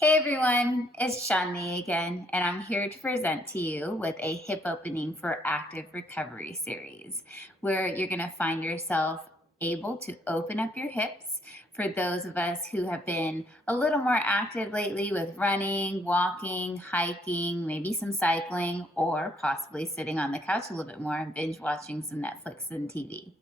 Hey everyone, it's Chandni again, and I'm here to present to you with a hip opening for active recovery series where you're going to find yourself able to open up your hips. For those of us who have been a little more active lately with running, walking, hiking, maybe some cycling, or possibly sitting on the couch a little bit more and binge watching some Netflix and TV.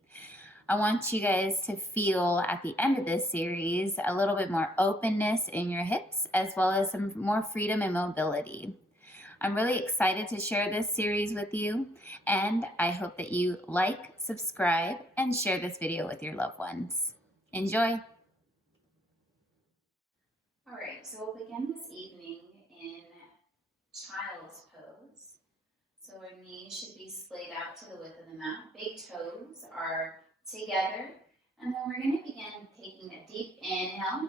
I want you guys to feel at the end of this series a little bit more openness in your hips, as well as some more freedom and mobility. I'm really excited to share this series with you, and I hope that you like, subscribe, and share this video with your loved ones. Enjoy. All right, so we'll begin this evening in child's pose. So our knees should be splayed out to the width of the mat. Big toes are together. And then we're going to begin taking a deep inhale,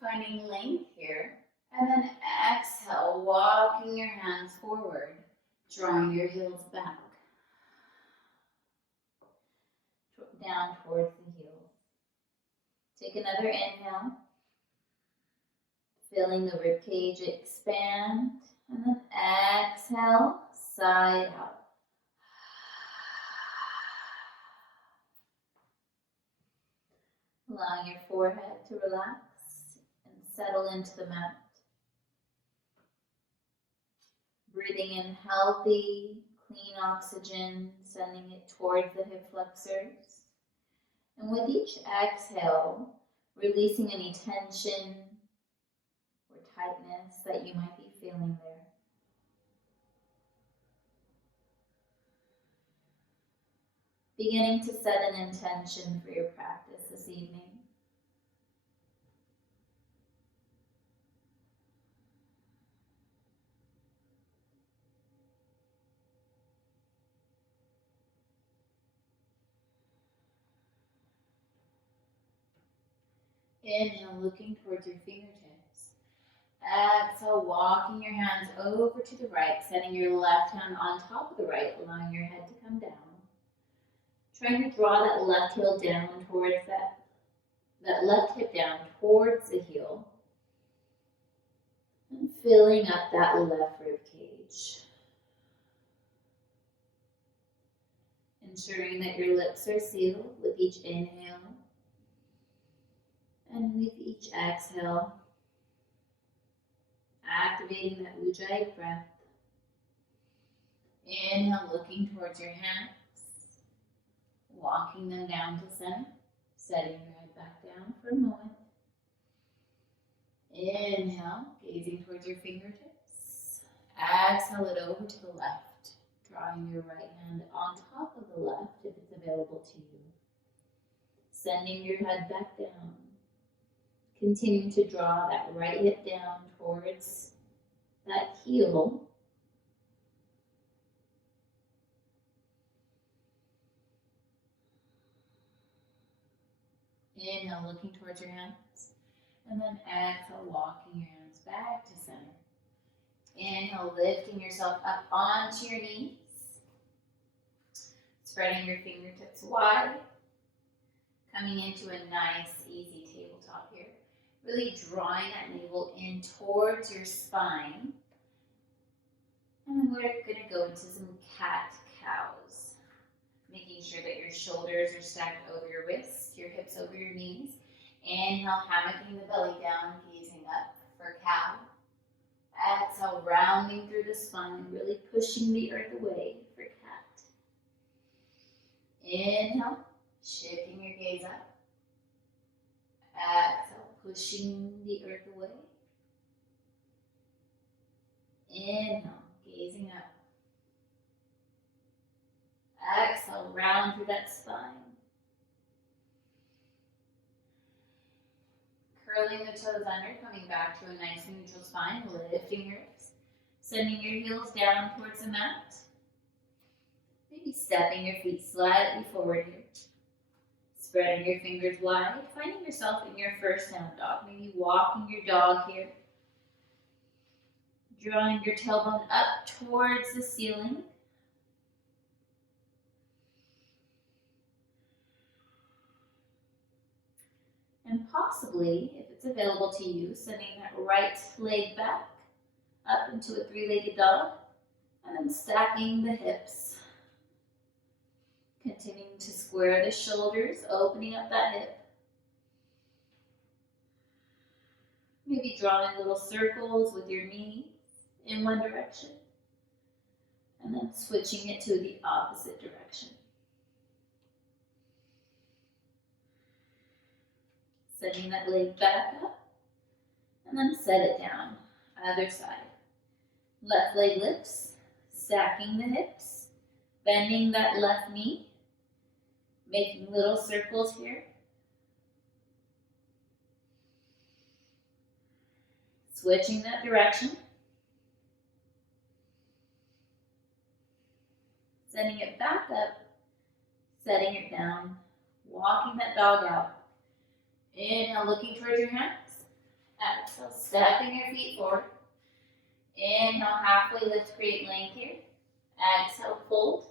finding length here. And then exhale, walking your hands forward, drawing your heels back, down towards the heels. Take another inhale, feeling the ribcage expand. And then exhale, side out. Allowing your forehead to relax and settle into the mat. Breathing in healthy, clean oxygen, sending it towards the hip flexors. And with each exhale, releasing any tension or tightness that you might be feeling there. Beginning to set an intention for your practice this evening. Inhale, looking towards your fingertips. Exhale, walking your hands over to the right, setting your left hand on top of the right, allowing your head to come down. Trying to draw that left heel down towards that left hip down towards the heel. And filling up that left rib cage. Ensuring that your lips are sealed with each inhale. And with each exhale, activating that Ujjayi breath. Inhale, looking towards your hands. Walking them down to center. Setting your head back down for a moment. Inhale, gazing towards your fingertips. Exhale it over to the left. Drawing your right hand on top of the left if it's available to you. Sending your head back down. Continuing to draw that right hip down towards that heel. Inhale, looking towards your hands. And then exhale, walking your hands back to center. Inhale, lifting yourself up onto your knees. Spreading your fingertips wide. Coming into a nice, easy tabletop here. Really drawing that navel in towards your spine. And then we're going to go into some cat-cows. Making sure that your shoulders are stacked over your wrists, your hips over your knees. Inhale, hammocking the belly down, gazing up for cow. Exhale, rounding through the spine, really pushing the earth away for cat. Inhale, shifting your gaze up. Exhale, pushing the earth away. Inhale, gazing up. Exhale, round through that spine. Curling the toes under, coming back to a nice neutral spine, lifting your hips. Sending your heels down towards the mat. Maybe stepping your feet slightly forward here. Spreading your fingers wide, finding yourself in your first down dog. Maybe walking your dog here. Drawing your tailbone up towards the ceiling. And possibly, if it's it's available to you. Sending that right leg back up into a three-legged dog, and then stacking the hips. Continuing to square the shoulders, opening up that hip. Maybe drawing little circles with your knees in one direction, and then switching it to the opposite direction. Setting that leg back up, and then set it down. Other side. Left leg lifts, stacking the hips, bending that left knee, making little circles here. Switching that direction. Sending it back up, setting it down, walking that dog out. Inhale, looking towards your hands. Exhale, stepping your feet forward. Inhale, halfway lift, create length here. Exhale, fold.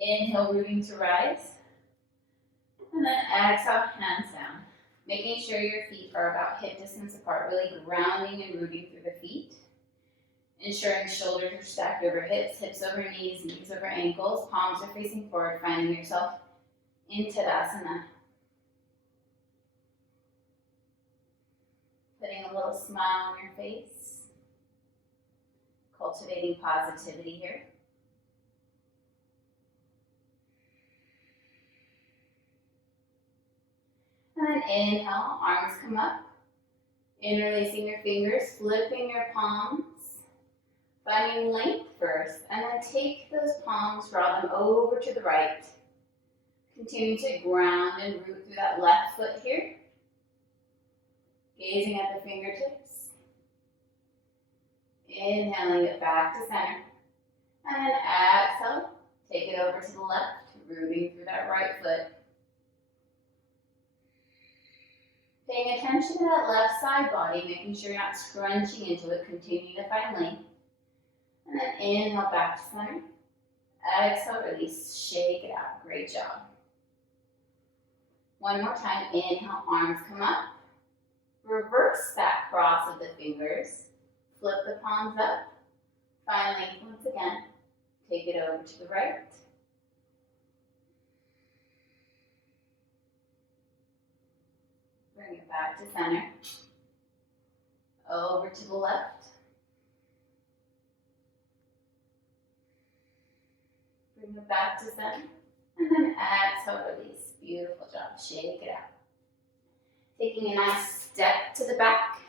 Inhale, rooting to rise. And then exhale, hands down. Making sure your feet are about hip distance apart, really grounding and rooting through the feet. Ensuring shoulders are stacked over hips, hips over knees, knees over ankles, palms are facing forward, finding yourself in Tadasana. Putting a little smile on your face. Cultivating positivity here. And then inhale, arms come up. Interlacing your fingers, flipping your palms. Finding length first, and then take those palms, draw them over to the right. Continue to ground and root through that left foot here. Gazing at the fingertips. Inhaling it back to center. And then exhale, take it over to the left, rooting through that right foot. Paying attention to that left side body, making sure you're not scrunching into it, continuing to find length. And then inhale back to center. Exhale, release, shake it out. Great job. One more time, inhale, arms come up. Reverse that cross of the fingers. Flip the palms up. Find length once again. Take it over to the right. Bring it back to center. Over to the left. Bring it back to center. And then exhale, release. Beautiful job. Shake it out. Taking a nice step to the back.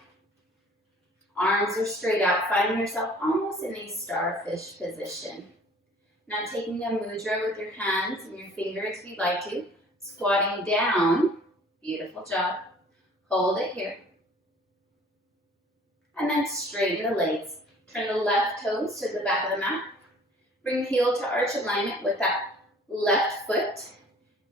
Arms are straight out. Finding yourself almost in a starfish position. Now taking a mudra with your hands and your fingers if you'd like to. Squatting down. Beautiful job. Hold it here. And then straighten the legs. Turn the left toes to the back of the mat. Bring the heel to arch alignment with that left foot.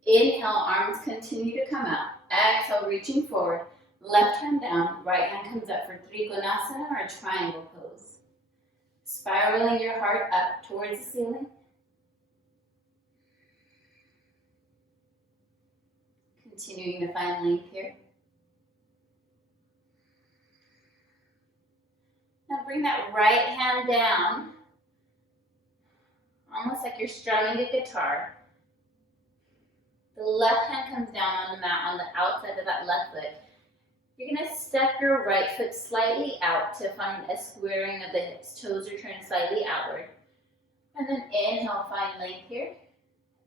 Inhale, arms continue to come out. Exhale, reaching forward. Left hand down, right hand comes up for Trikonasana or a triangle pose. Spiraling your heart up towards the ceiling. Continuing to find length here. Now bring that right hand down, almost like you're strumming a guitar. The left hand comes down on the mat on the outside of that left foot. You're going to step your right foot slightly out to find a squaring of the hips. Toes are turned slightly outward. And then inhale, find length here.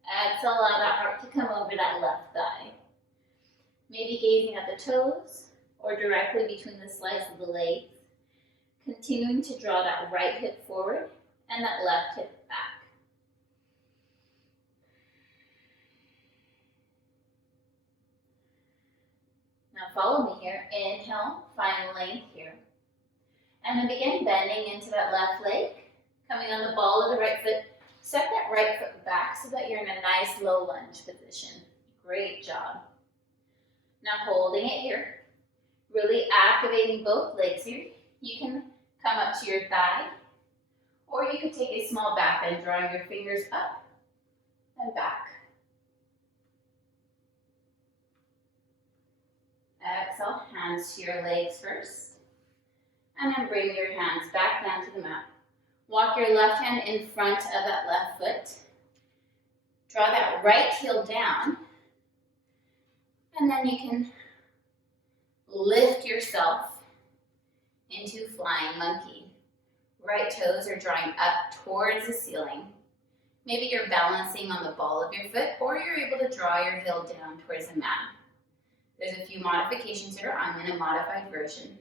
Exhale, allow that heart to come over that left thigh. Maybe gazing at the toes or directly between the slice of the legs. Continuing to draw that right hip forward and that left hip back. Now follow me here. Inhale, find length here. And then begin bending into that left leg. Coming on the ball of the right foot. Step that right foot back so that you're in a nice low lunge position. Great job. Now holding it here. Really activating both legs here. You can come up to your thigh. Or you could take a small back bend, drawing your fingers up and back. Exhale, hands to your legs first. And then bring your hands back down to the mat. Walk your left hand in front of that left foot. Draw that right heel down. And then you can lift yourself into flying monkey. Right toes are drawing up towards the ceiling. Maybe you're balancing on the ball of your foot, or you're able to draw your heel down towards the mat. There's a few modifications here. I'm in a modified version.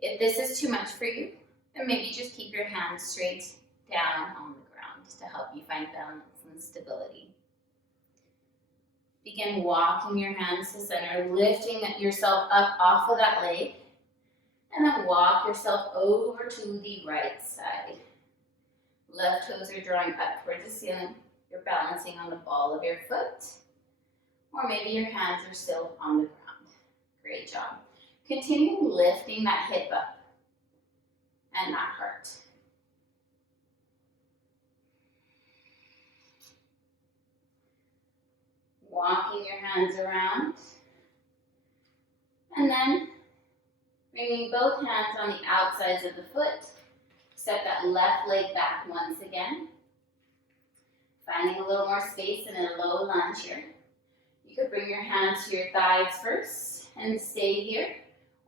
If this is too much for you, then maybe just keep your hands straight down on the ground to help you find balance and stability. Begin walking your hands to center, lifting yourself up off of that leg, and then walk yourself over to the right side. Left toes are drawing up towards the ceiling. You're balancing on the ball of your foot, or maybe your hands are still on the ground. Great job. Continue lifting that hip up and that heart. Walking your hands around, and then bringing both hands on the outsides of the foot. Step that left leg back once again. Finding a little more space in a low lunge here. You could bring your hands to your thighs first and stay here,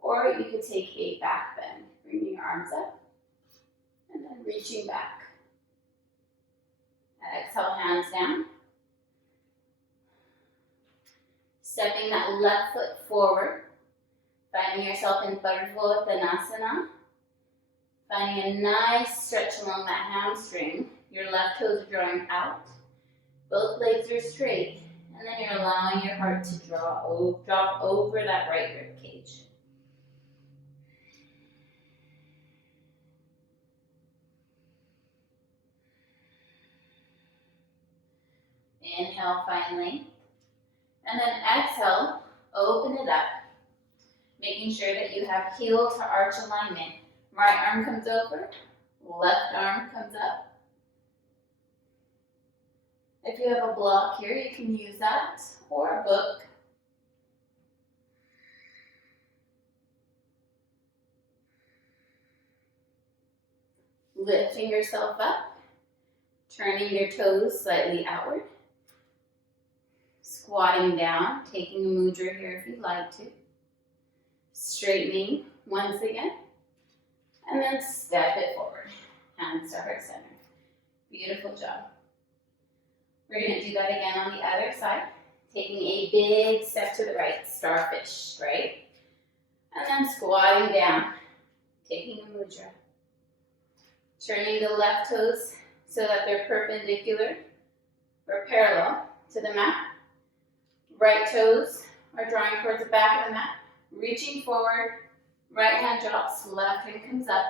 or you could take a back bend, bringing your arms up and then reaching back. Exhale, hands down. Stepping that left foot forward, finding yourself in Uttanasana. Finding a nice stretch along that hamstring. Your left toes are drawing out. Both legs are straight. And then you're allowing your heart to drop over that right rib cage. Inhale, finally. And then exhale, open it up. Making sure that you have heel to arch alignment. Right arm comes over, left arm comes up. If you have a block here, you can use that, or a book. Lifting yourself up, turning your toes slightly outward. Squatting down, taking a mudra here if you'd like to. Straightening once again. And then step it forward. Hands to heart center. Beautiful job. We're going to do that again on the other side. Taking a big step to the right, starfish, right? And then squatting down, taking a mudra. Turning the left toes so that they're perpendicular or parallel to the mat. Right toes are drawing towards the back of the mat. Reaching forward. Right hand drops, left hand comes up.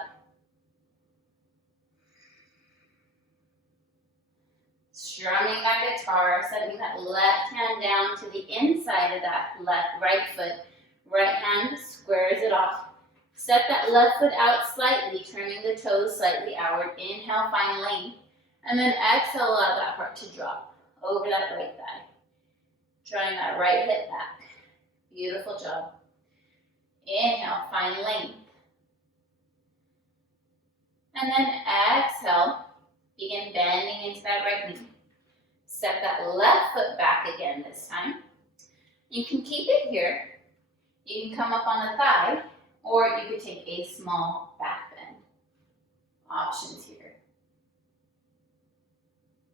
Strumming that guitar, setting that left hand down to the inside of that right foot. Right hand squares it off. Step that left foot out slightly, turning the toes slightly outward. Inhale, find length. And then exhale, allow that heart to drop over that right thigh. Drawing that right hip back. Beautiful job. Inhale, find length. And then exhale, begin bending into that right knee. Step that left foot back again this time. You can keep it here. You can come up on the thigh, or you could take a small back bend. Options here.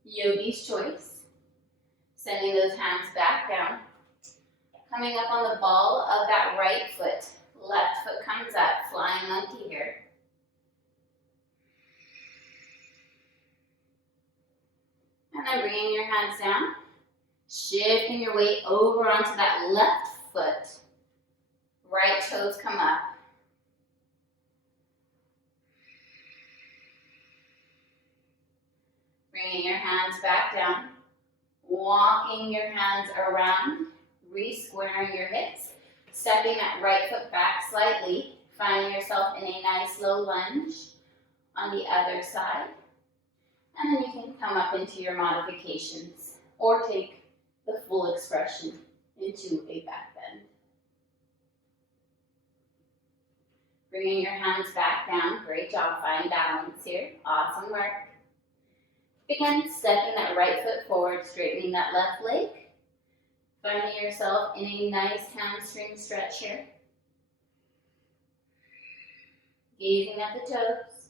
Yogi's choice. Sending those hands back down. Coming up on the ball of that right foot. Left foot comes up, flying monkey here. And then bringing your hands down, shifting your weight over onto that left foot. Right toes come up. Bringing your hands back down, walking your hands around, re-squaring your hips. Stepping that right foot back slightly, finding yourself in a nice low lunge on the other side. And then you can come up into your modifications or take the full expression into a back bend. Bringing your hands back down. Great job. Find balance here. Awesome work. Begin stepping that right foot forward, straightening that left leg. Finding yourself in a nice hamstring stretch here. Gazing at the toes.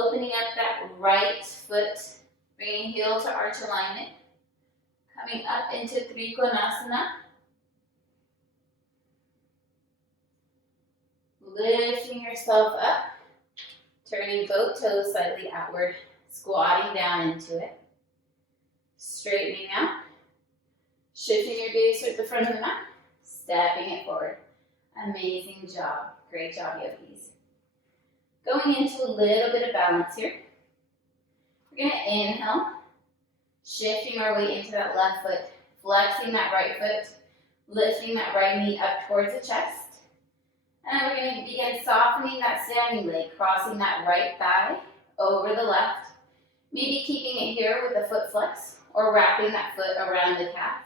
Opening up that right foot, bringing heel to arch alignment. Coming up into Trikonasana. Lifting yourself up, turning both toes slightly outward, squatting down into it. Straightening out, shifting your gaze to the front of the mat, stepping it forward. Amazing job. Great job, yogis. Going into a little bit of balance here. We're going to inhale, shifting our weight into that left foot, flexing that right foot, lifting that right knee up towards the chest. And then we're going to begin softening that standing leg, crossing that right thigh over the left. Maybe keeping it here with the foot flex or wrapping that foot around the calf.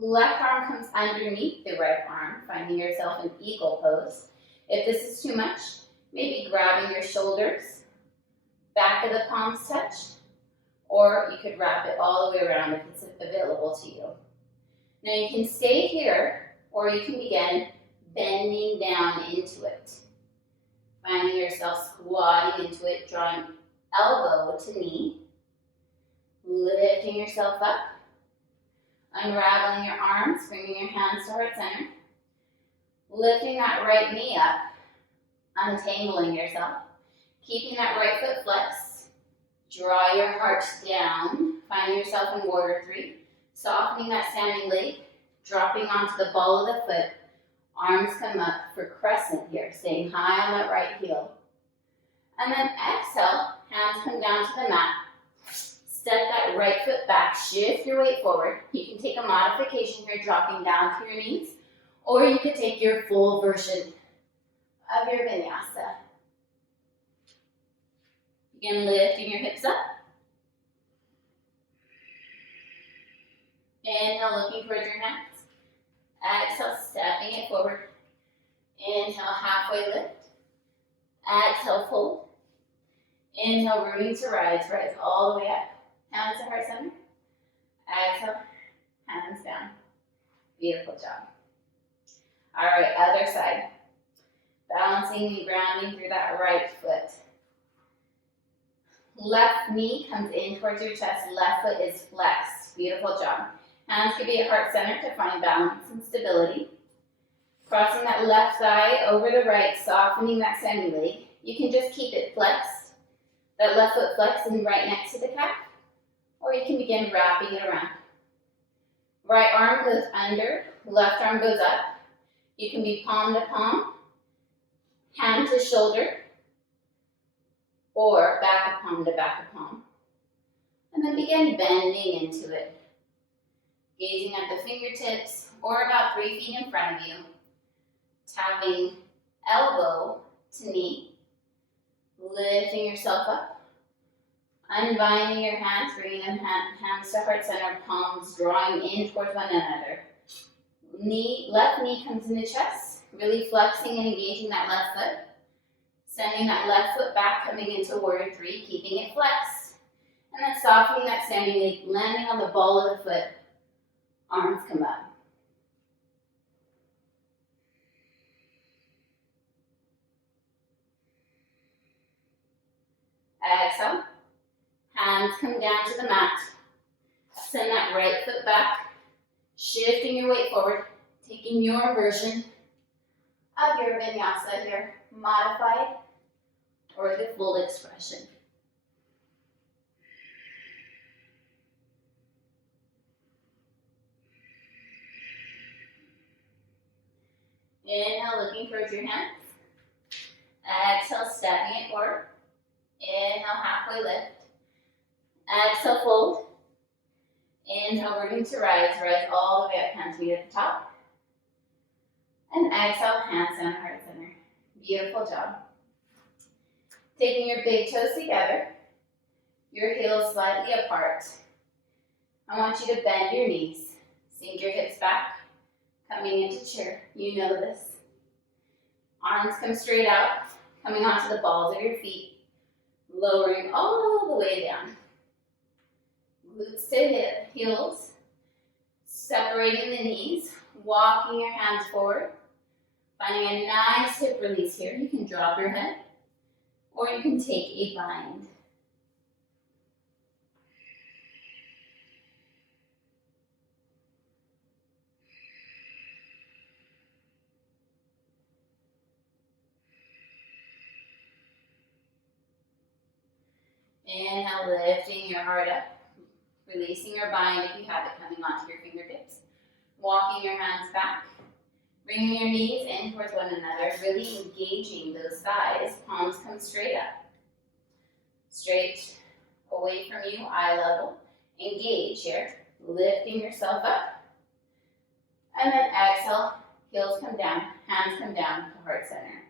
Left arm comes underneath the right arm, finding yourself in eagle pose. If this is too much, maybe grabbing your shoulders, back of the palms touch, or you could wrap it all the way around if it's available to you. Now you can stay here, or you can begin bending down into it. Finding yourself squatting into it, drawing elbow to knee. Lifting yourself up. Unraveling your arms, bringing your hands to heart center. Lifting that right knee up. Untangling yourself. Keeping that right foot flexed. Draw your heart down. Find yourself in warrior three. Softening that standing leg. Dropping onto the ball of the foot. Arms come up for crescent here, staying high on that right heel. And then exhale, hands come down to the mat. Step that right foot back, shift your weight forward. You can take a modification here, dropping down to your knees, or you could take your full version of your vinyasa. Begin lifting your hips up. Inhale, looking towards your hands. Exhale, stepping it forward. Inhale, halfway lift. Exhale, fold. Inhale, rooting to rise. Rise all the way up. Hands to heart center. Exhale, hands down. Beautiful job. All right, other side. Balancing and grounding through that right foot. Left knee comes in towards your chest. Left foot is flexed. Beautiful job. Hands can be at heart center to find balance and stability. Crossing that left thigh over the right, softening that standing leg. You can just keep it flexed. That left foot flexed and right next to the calf. Or you can begin wrapping it around. Right arm goes under, left arm goes up. You can be palm to palm, hand to shoulder, or back of palm to back of palm. And then begin bending into it. Gazing at the fingertips, or about 3 feet in front of you. Tapping elbow to knee. Lifting yourself up. Unbinding your hands, bringing them hands to heart center, palms drawing in towards one another. Left knee comes in the chest, really flexing and engaging that left foot. Sending that left foot back, coming into warrior three, keeping it flexed. And then softening that standing leg, landing on the ball of the foot. Arms come up. Exhale. Hands come down to the mat. Send that right foot back. Shifting your weight forward. Taking your version of your vinyasa here. Modified or the full expression. Inhale, looking towards your hands. Exhale, stepping it forward. Inhale, halfway lift. Exhale, fold. Inhale, rooting to rise. Rise all the way up, hands meet at the top. And exhale, hands down, heart center. Beautiful job. Taking your big toes together, your heels slightly apart. I want you to bend your knees. Sink your hips back, coming into chair. You know this. Arms come straight out, coming onto the balls of your feet, lowering all the way down. Glutes to heels, separating the knees, walking your hands forward, finding a nice hip release here. You can drop your head, or you can take a bind. Inhale, lifting your heart up, releasing your bind if you have it, coming onto your fingertips. Walking your hands back, bringing your knees in towards one another, really engaging those thighs. Palms come straight up, straight away from you, eye level. Engage here, lifting yourself up. And then exhale, heels come down, hands come down to heart center.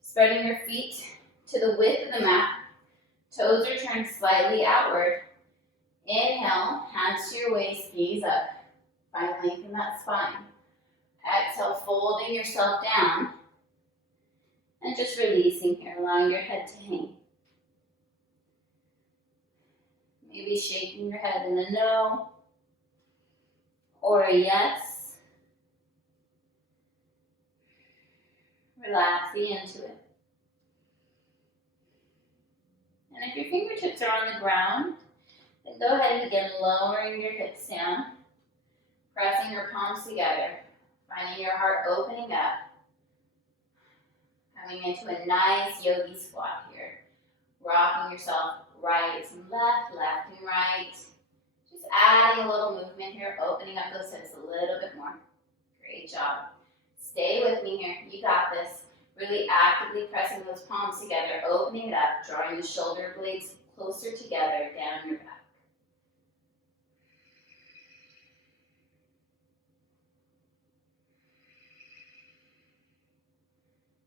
Spreading your feet to the width of the mat. Toes are turned slightly outward. Inhale, hands to your waist, gaze up. Find length in that spine. Exhale, folding yourself down. And just releasing here, allowing your head to hang. Maybe shaking your head in a no or a yes. Relaxing into it. And if your fingertips are on the ground, then go ahead and begin lowering your hips down, pressing your palms together, finding your heart opening up, coming into a nice yogi squat here, rocking yourself right and left, left and right, just adding a little movement here, opening up those hips a little bit more. Great job. Stay with me here, you got this. Really actively pressing those palms together, opening it up, drawing the shoulder blades closer together down your back.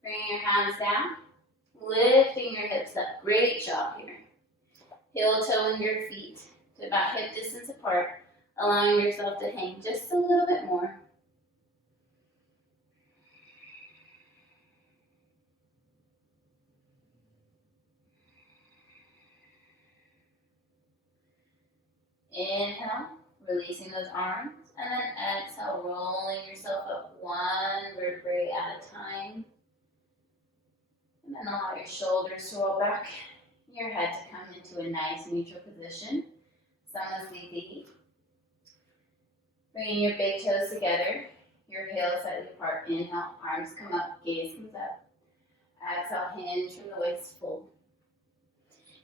Bringing your hands down, lifting your hips up. Great job here. Heel-toeing your feet to about hip distance apart, allowing yourself to hang just a little bit more. Inhale, releasing those arms, and then exhale, rolling yourself up one vertebrae at a time. And then allow your shoulders to roll back, your head to come into a nice neutral position. Samasthiti. Bringing your big toes together, your heels slightly apart. Inhale, arms come up, gaze comes up. Exhale, hinge from the waist, fold.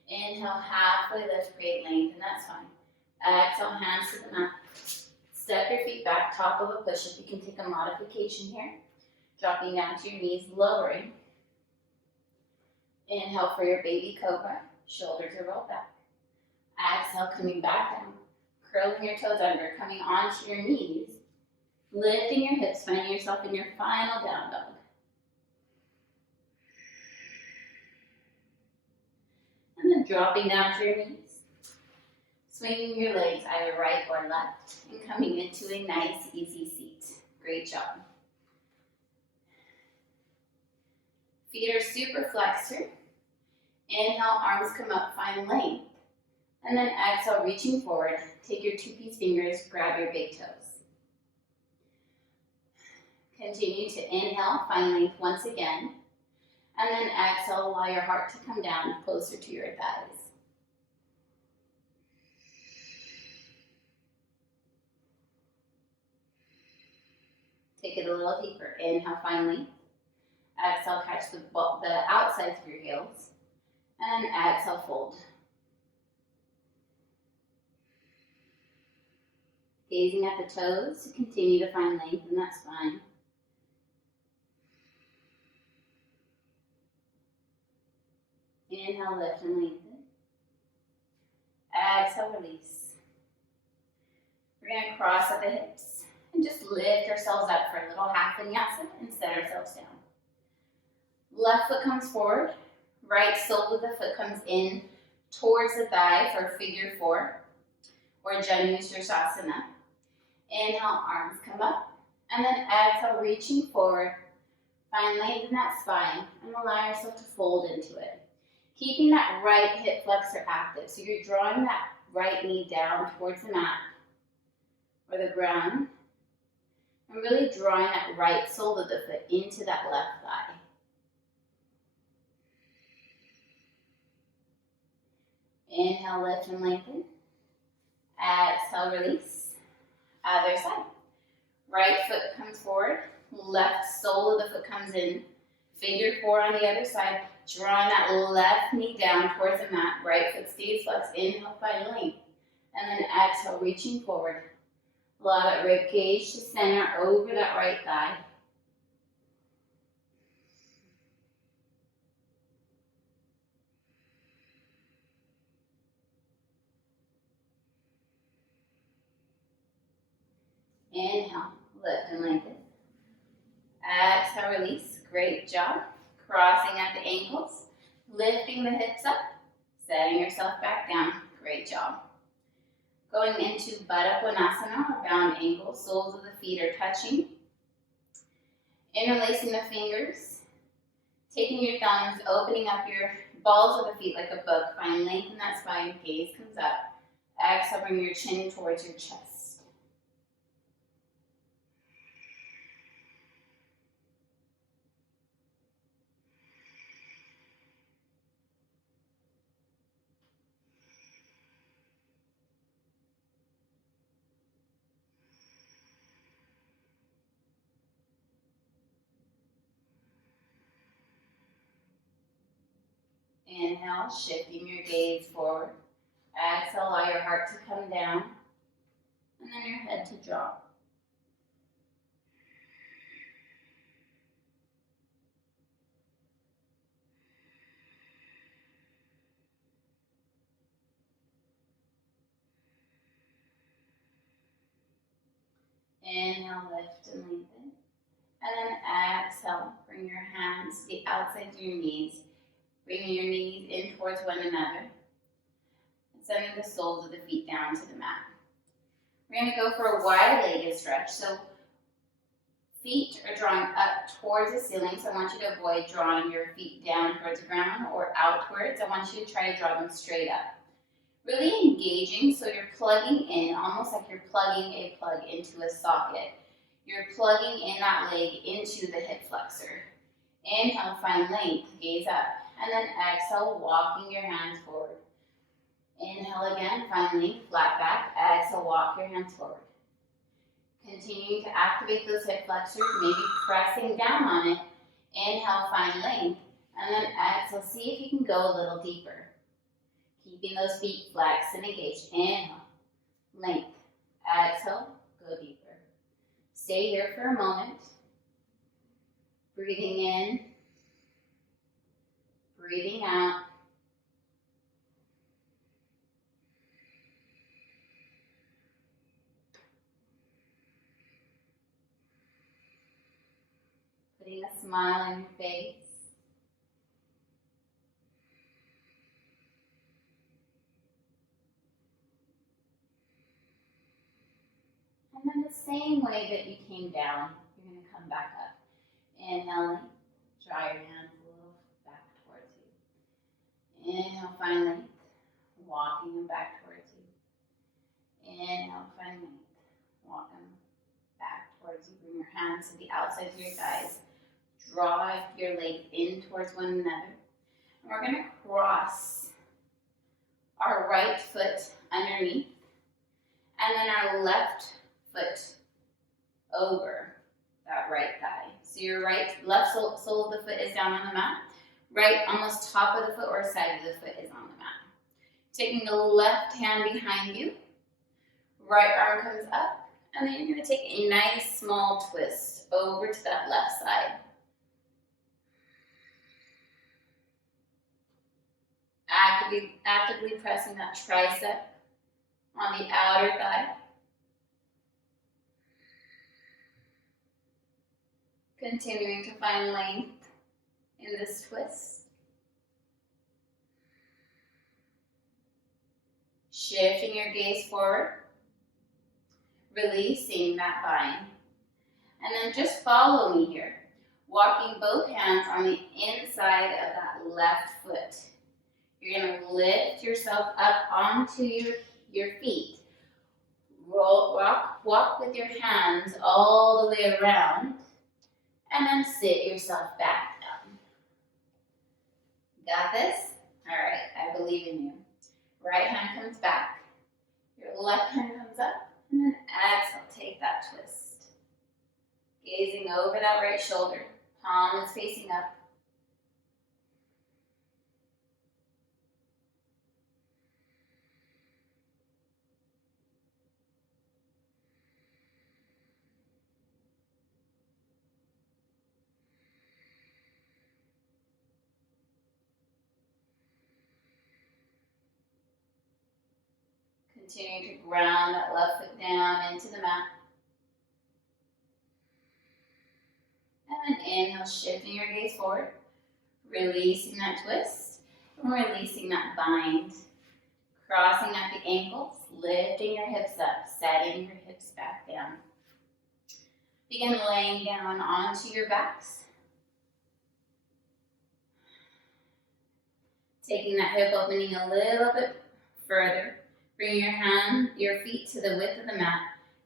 Inhale, halfway lift, create length, and that's fine. Exhale, hands to the mat. Step your feet back, top of a push-up. You can take a modification here. Dropping down to your knees, lowering. Inhale for your baby cobra. Shoulders are rolled back. Exhale, coming back down. Curling your toes under, coming onto your knees. Lifting your hips, finding yourself in your final down dog. And then dropping down to your knees. Swinging your legs either right or left and coming into a nice, easy seat. Great job. Feet are super flexed here. Inhale, arms come up, find length. And then exhale, reaching forward. Take your two-piece fingers, grab your big toes. Continue to inhale, find length once again. And then exhale, allow your heart to come down closer to your thighs. Take it a little deeper. Inhale, find length. Exhale, catch the outsides of your heels. And then exhale, fold. Gazing at the toes, continue to find length in that spine. Inhale, lift and lengthen. Exhale, release. We're going to cross at the hips and just lift ourselves up for a little half vinyasa and set ourselves down. Left foot comes forward, right sole of the foot comes in towards the thigh for figure four or Janu Sirsasana. Inhale, arms come up. And then exhale, reaching forward. Find length in that spine and allow yourself to fold into it. Keeping that right hip flexor active. So you're drawing that right knee down towards the mat or the ground. And really drawing that right sole of the foot into that left thigh. Inhale, lift and lengthen. Exhale, release. Other side. Right foot comes forward. Left sole of the foot comes in. Figure four on the other side. Drawing that left knee down towards the mat. Right foot stays flexed. Inhale, find length. And then exhale, reaching forward. Allow that rib cage to center over that right thigh. Inhale, lift and lengthen. Exhale, release. Great job. Crossing at the ankles, lifting the hips up, setting yourself back down. Great job. Going into Baddha Konasana or bound ankles, soles of the feet are touching. Interlacing the fingers, taking your thumbs, opening up your balls of the feet like a book. Find length in that spine, gaze comes up. Exhale, bring your chin towards your chest. Inhale, shifting your gaze forward. Exhale, allow your heart to come down, and then your head to drop. Inhale, lift and lengthen. And then exhale, bring your hands to the outsides of your knees. Bringing your knees in towards one another. And sending the soles of the feet down to the mat. We're going to go for a wide-legged stretch. So feet are drawing up towards the ceiling. So I want you to avoid drawing your feet down towards the ground or outwards. I want you to try to draw them straight up. Really engaging, so you're plugging in, almost like you're plugging a plug into a socket. You're plugging in that leg into the hip flexor. Inhale, find length, gaze up. And then exhale, walking your hands forward. Inhale again, find length, flat back. Exhale, walk your hands forward. Continuing to activate those hip flexors, maybe pressing down on it. Inhale, find length. And then exhale, see if you can go a little deeper. Keeping those feet flexed and engaged. Inhale, length. Exhale, go deeper. Stay here for a moment. Breathing in, breathing out. Putting a smile on your face. And then the same way that you came down, you're going to come back up. Inhaling, draw your hands a little back towards you. Inhale, find length, walking them back towards you. Inhale, find length, walk them back towards you. Bring your hands to the outsides of your thighs. Draw your legs in towards one another. And we're going to cross our right foot underneath, and then our left foot over that right thigh. So your left sole of the foot is down on the mat. Right almost top of the foot or side of the foot is on the mat. Taking the left hand behind you. Right arm comes up. And then you're going to take a nice small twist over to that left side. Actively pressing that tricep on the outer thigh. Continuing to find length in this twist. Shifting your gaze forward. releasing that bind. And then just follow me here. Walking both hands on the inside of that left foot. You're going to lift yourself up onto your feet. Walk with your hands all the way around, and then sit yourself back down. Got this? All right, I believe in you. Right hand comes back. Your left hand comes up, and then exhale, take that twist. Gazing over that right shoulder. Palm is facing up. Continue to ground that left foot down into the mat. And then inhale, shifting your gaze forward. Releasing that twist. And releasing that bind. Crossing at the ankles, lifting your hips up, setting your hips back down. Begin laying down onto your backs. Taking that hip opening a little bit further. Bring your feet to the width of the mat.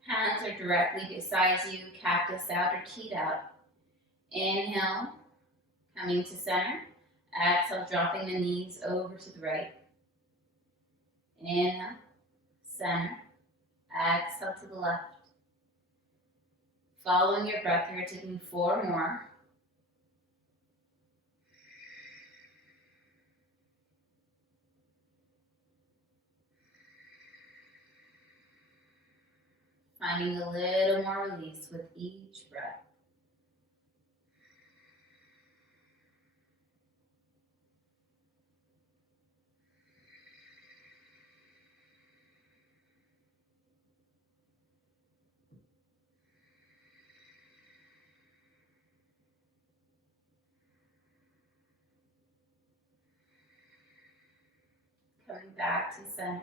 Hands are directly beside you, cactus out or teed out. Inhale, coming to center. Exhale, dropping the knees over to the right. Inhale, center. Exhale to the left. Following your breath, you're taking 4 more. Finding a little more release with each breath. Coming back to center.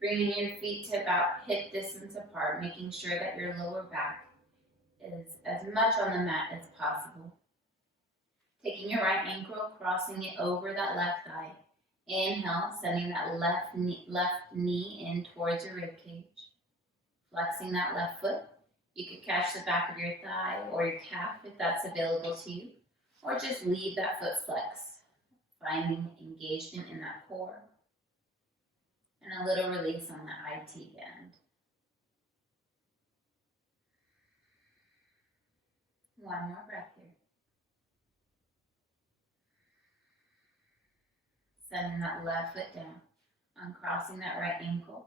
Bringing your feet to about hip distance apart, making sure that your lower back is as much on the mat as possible. Taking your right ankle, crossing it over that left thigh. Inhale, sending that left knee in towards your rib cage. Flexing that left foot. You could catch the back of your thigh or your calf if that's available to you, or just leave that foot flexed, finding engagement in that core. And a little release on the IT band. One more breath here. Sending that left foot down, uncrossing that right ankle,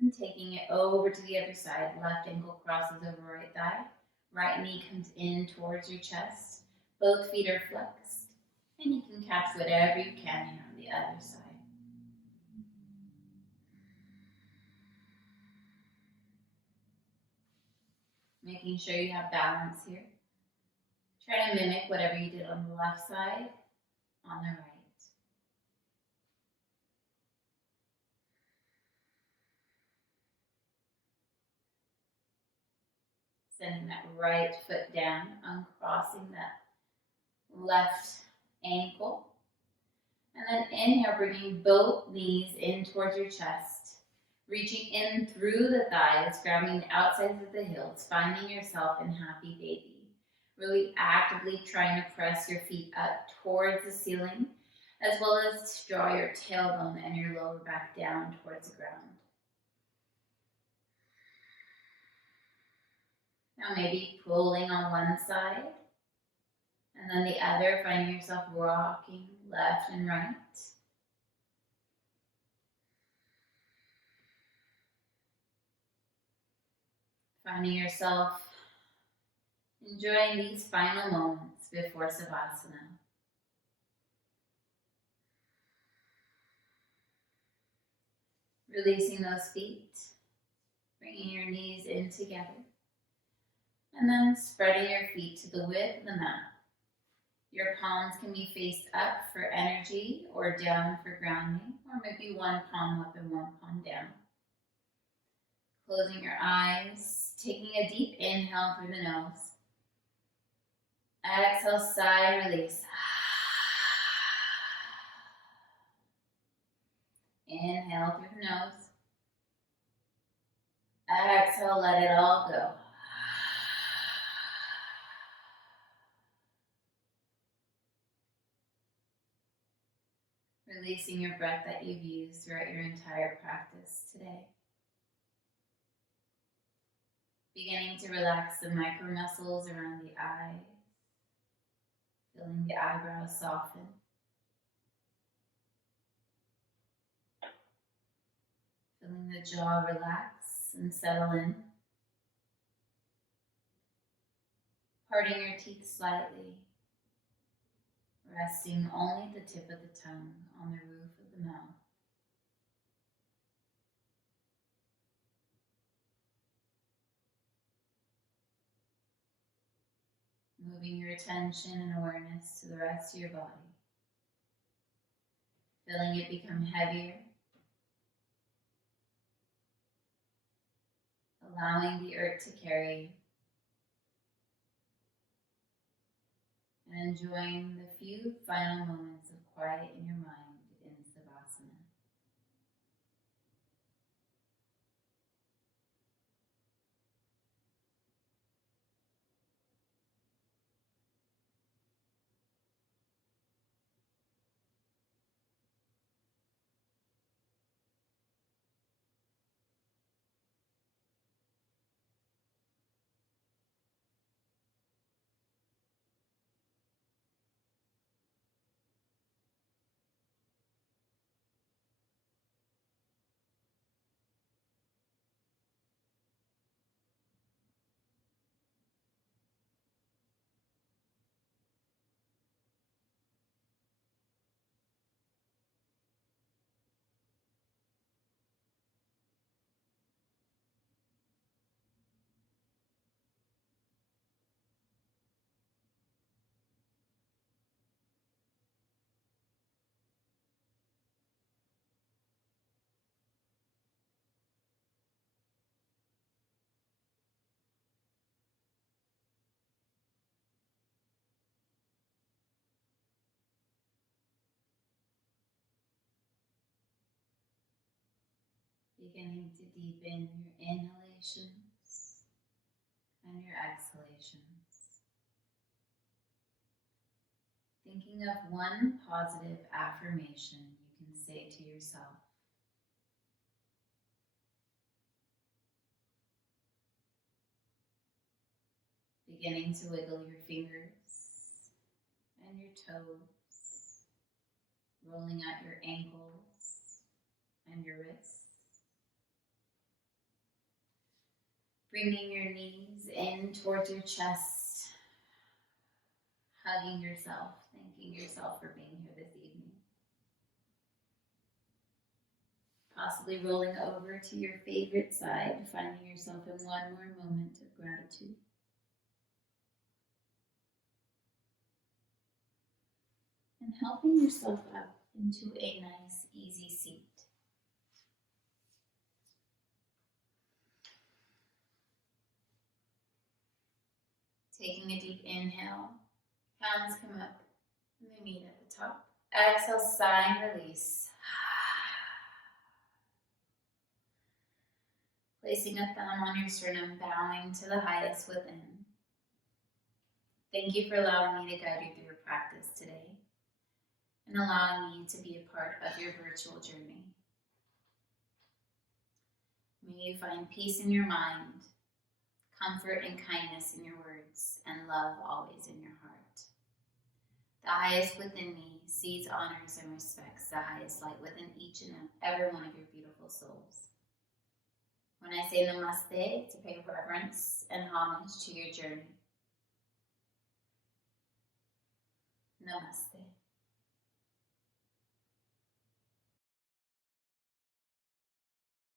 and taking it over to the other side. Left ankle crosses over right thigh. Right knee comes in towards your chest. Both feet are flexed, and you can catch whatever you can here on the other side. Making sure you have balance here. Try to mimic whatever you did on the left side, on the right. Sending that right foot down, uncrossing that left ankle. And then inhale, bringing both knees in towards your chest. Reaching in through the thighs, grabbing the outsides of the heels, finding yourself in happy baby. Really actively trying to press your feet up towards the ceiling, as well as draw your tailbone and your lower back down towards the ground. Now maybe pulling on one side, and then the other, finding yourself rocking left and right. Finding yourself enjoying these final moments before Savasana. Releasing those feet, bringing your knees in together, and then spreading your feet to the width of the mat. Your palms can be faced up for energy or down for grounding, or maybe one palm up and one palm down. Closing your eyes. Taking a deep inhale through the nose. Exhale, sigh, release. Inhale through the nose. Exhale, let it all go. Releasing your breath that you've used throughout your entire practice today. Beginning to relax the micro muscles around the eyes, feeling the eyebrows soften. Feeling the jaw relax and settle in. Parting your teeth slightly, resting only the tip of the tongue on the roof of the mouth. Moving your attention and awareness to the rest of your body. Feeling it become heavier. Allowing the earth to carry you. And enjoying the few final moments of quiet in your mind in Savasana. Beginning to deepen your inhalations and your exhalations. Thinking of one positive affirmation you can say to yourself. Beginning to wiggle your fingers and your toes, rolling out your ankles and your wrists. Bringing your knees in towards your chest, hugging yourself, thanking yourself for being here this evening. Possibly rolling over to your favorite side, finding yourself in one more moment of gratitude. And helping yourself up into a nice, easy seat. Taking a deep inhale, hands come up and they meet at the top. Exhale, sigh and release. Placing a thumb on your sternum, bowing to the highest within. Thank you for allowing me to guide you through your practice today and allowing me to be a part of your virtual journey. May you find peace in your mind, comfort and kindness in your words, and love always in your heart. The highest within me sees, honors, and respects the highest light within each and every one of your beautiful souls. When I say namaste, to pay reverence and homage to your journey. Namaste.